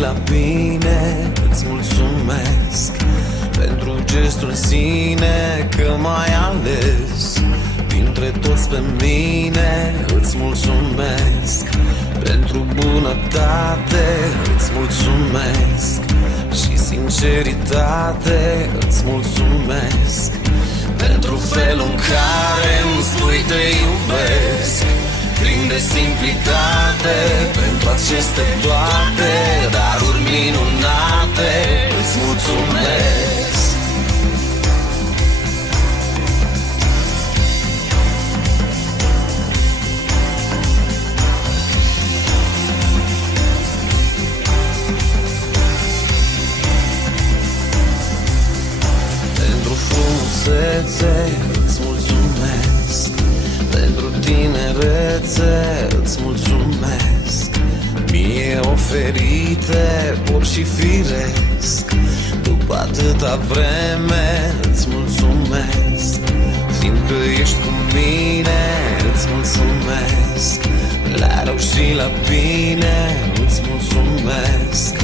la bine. Îți mulțumesc pentru gestul în sine, că m-ai ales dintre toți pe mine. Îți mulțumesc pentru bunătate, îți mulțumesc și sinceritate. Îți mulțumesc pentru felul în care îmi spui te iubesc, plin de simplitate, pentru aceste toate daruri minunate. Îți mulțumesc. Pentru frumusețe îți mulțumesc, pentru tinerețe îți mulțumesc, mie oferite pur și firesc. După atâta vreme îți mulțumesc, fiindcă ești cu mine. Îți mulțumesc la rău și la bine. Îți mulțumesc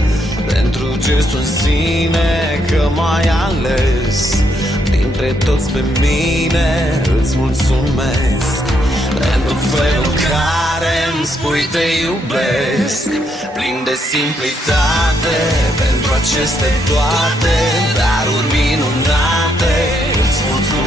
pentru gestul în sine, că m-ai ales dintre toți pe mine. Îți mulțumesc pentru felul în care îmi spui te iubesc, plin de simplitate, pentru aceste toate daruri minunate. Îți mulțumesc.